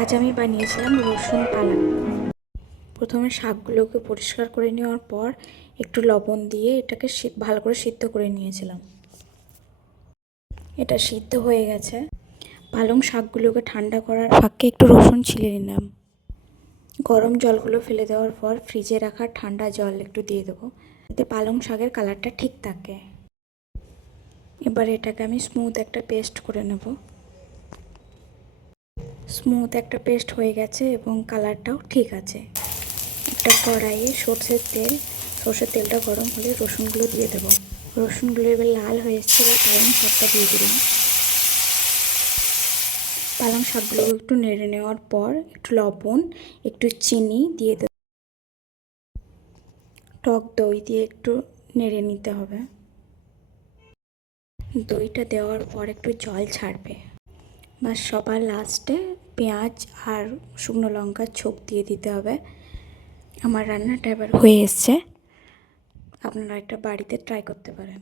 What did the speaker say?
আজ আমি বানিয়েছিলাম রসুন পালং। প্রথমে শাকগুলোকে পরিষ্কার করে নেওয়ার পর একটু লবণ দিয়ে এটাকে ভালো করে সিদ্ধ করে নিয়েছিলাম। এটা সিদ্ধ হয়ে গেছে। পালং শাকগুলোকে ঠান্ডা করার ফাঁকে একটু রসুন ছিলে নিলাম। গরম জলগুলো ফেলে দেওয়ার পর ফ্রিজে রাখা ঠান্ডা জল একটু দিয়ে দেবো, যাতে পালং শাকের কালারটা ঠিক থাকে। এবার এটাকে আমি স্মুথ একটা পেস্ট করে নেব। স্মুথ একটা পেস্ট হয়ে গেছে এবং কালারটাও ঠিক আছে। একটা কড়াইয়ে সর্ষের তেলটা গরম হলে রসুনগুলো দিয়ে দেবো। রসুনগুলো এবার লাল হয়ে এসছে, এবার পালং শাকটা দিয়ে দিলাম। পালং শাকগুলো একটু নেড়ে নেওয়ার পর একটু লবণ, একটু চিনি দিয়ে দেবো। টক দই দিয়ে একটু নেড়ে নিতে হবে। দইটা দেওয়ার পর একটু জল ছাড়বে। বা সবার লাস্টে পেঁয়াজ আর শুকনো লঙ্কার ছোপ দিয়ে দিতে হবে। আমার রান্নাটা এবার হয়ে এসছে। আপনারা একটা বাড়িতে ট্রাই করতে পারেন।